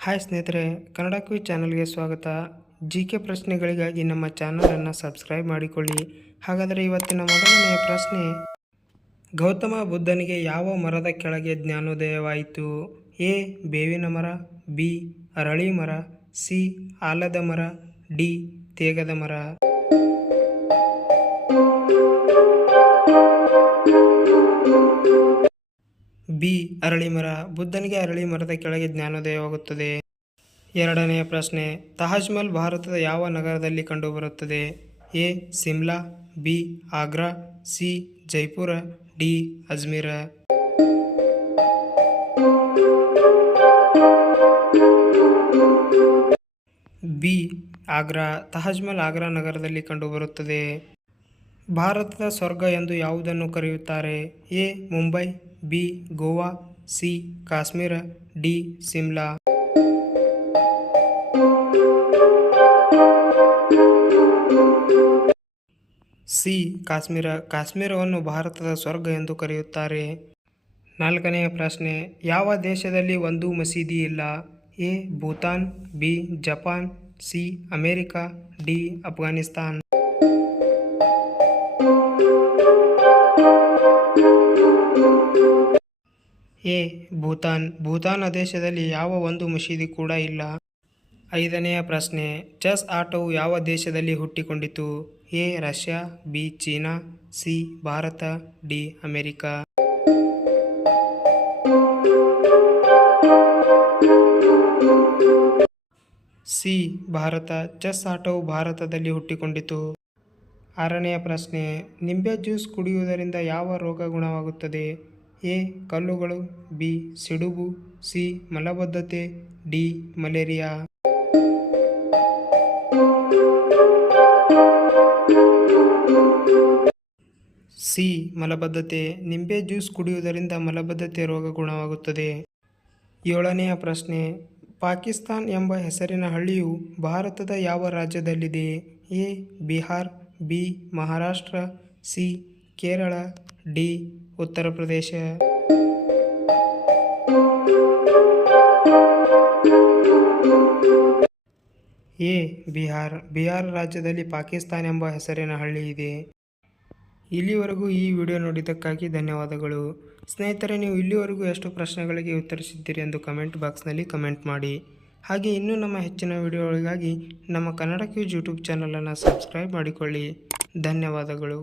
Hi ಸ್ನೇಹಿತರೆ, Kannada quiz ಚಾನಲ್ಗೆ ಸ್ವಾಗತ. ಕೆ ಪ್ರಶ್ನೆಗಳಿಗಾಗಿ ನಮ್ಮ ಚಾನಲನ್ನು ಸಬ್ಸ್ಕ್ರೈಬ್ ಮಾಡಿಕೊಳ್ಳಿ. ಹಾಗಾದರೆ ಇವತ್ತಿನ ಮೊದಲನೆಯ ಪ್ರಶ್ನೆ, ಗೌತಮ ಬುದ್ಧನಿಗೆ ಯಾವ ಮರದ ಕೆಳಗೆ ಜ್ಞಾನೋದಯವಾಯಿತು? ಎ. ಬೇವಿನ ಮರ, ಬಿ. ಅರಳಿ ಮರ, ಸಿ. ಆಲದ ಮರ, ಡಿ. ತೇಗದ ಮರ. ಬಿ. ಅರಳಿ ಮರ. ಬುದ್ಧನಿಗೆ ಅರಳಿ ಮರದ ಕೆಳಗೆ ಜ್ಞಾನೋದಯವಾಗುತ್ತದೆ. ಎರಡನೆಯ ಪ್ರಶ್ನೆ, ತಾಜ್ ಮಹಲ್ ಭಾರತದ ಯಾವ ನಗರದಲ್ಲಿ ಕಂಡುಬರುತ್ತದೆ? A. Simla, B. Agra, C. Jaipur, D. Ajmera. B. Agra. Taj Mahal Agra ನಗರದಲ್ಲಿ ಕಂಡುಬರುತ್ತದೆ. ಭಾರತದ ಸ್ವರ್ಗ ಎಂದು ಯಾವುದನ್ನು ಕರೆಯುತ್ತಾರೆ? A. Mumbai, B. Goa, C. Kashmir, D. Simla. C. Kashmir. ಕಾಶ್ಮೀರವನ್ನು ಭಾರತದ ಸ್ವರ್ಗ ಎಂದು ಕರೆಯುತ್ತಾರೆ. ನಾಲ್ಕನೆಯ ಪ್ರಶ್ನೆ, ಯಾವ ದೇಶದಲ್ಲಿ ಒಂದು ಮಸೀದಿ ಇಲ್ಲ? A. Bhutan, B. Japan, C. America, D. Afghanistan. A. Bhutan. Bhutan ದೇಶದಲ್ಲಿ ಯಾವ ಒಂದು ಮಸೀದಿ ಕೂಡ ಇಲ್ಲ. ಐದನೆಯ ಪ್ರಶ್ನೆ, ಚೆಸ್ ಆಟವು ಯಾವ ದೇಶದಲ್ಲಿ ಹುಟ್ಟಿಕೊಂಡಿತು? A. Russia, B. China, C. Bharat, D. America. C. Bharat. Chess ಆಟವು ಭಾರತದಲ್ಲಿ ಹುಟ್ಟಿಕೊಂಡಿತು. ಆರನೆಯ ಪ್ರಶ್ನೆ, ನಿಂಬೆ ಜ್ಯೂಸ್ ಕುಡಿಯುವುದರಿಂದ ಯಾವ ರೋಗ ಗುಣವಾಗುತ್ತದೆ? ಎ. ಕಲ್ಲುಗಳು, ಬಿ. ಸಿಡುಬು, ಸಿ. ಮಲಬದ್ಧತೆ, ಡಿ. ಮಲೇರಿಯಾ. ಸಿ. ಮಲಬದ್ಧತೆ. ನಿಂಬೆ ಜ್ಯೂಸ್ ಕುಡಿಯುವುದರಿಂದ ಮಲಬದ್ಧತೆ ರೋಗ ಗುಣವಾಗುತ್ತದೆ. ಏಳನೆಯ ಪ್ರಶ್ನೆ, ಪಾಕಿಸ್ತಾನ್ ಎಂಬ ಹೆಸರಿನ ಹಳ್ಳಿಯು ಭಾರತದ ಯಾವ ರಾಜ್ಯದಲ್ಲಿದೆ? A. Bihar, B. Maharashtra, C. Kerala, D. Uttar Pradesh. A. Bihar. Bihar ರಾಜ್ಯದಲ್ಲಿ ಪಾಕಿಸ್ತಾನ್ ಎಂಬ ಹೆಸರಿನ ಹಳ್ಳಿ ಇದೆ. ಇಲ್ಲಿವರೆಗೂ ಈ ವಿಡಿಯೋ ನೋಡಿದ್ದಕ್ಕಾಗಿ ಧನ್ಯವಾದಗಳು. ಸ್ನೇಹಿತರೆ, ನೀವು ಇಲ್ಲಿವರೆಗೂ ಎಷ್ಟು ಪ್ರಶ್ನೆಗಳಿಗೆ ಉತ್ತರಿಸಿದ್ದೀರಿ ಎಂದು ಕಮೆಂಟ್ ಬಾಕ್ಸ್ನಲ್ಲಿ ಕಮೆಂಟ್ ಮಾಡಿ. ಹಾಗೆ ಇನ್ನೂ ನಮ್ಮ ಹೆಚ್ಚಿನ ವಿಡಿಯೋಗಳಿಗಾಗಿ ನಮ್ಮ ಕನ್ನಡ ಕ್ವಿಜ್ ಯೂಟ್ಯೂಬ್ ಚಾನಲನ್ನು ಸಬ್ಸ್ಕ್ರೈಬ್ ಮಾಡಿಕೊಳ್ಳಿ. ಧನ್ಯವಾದಗಳು.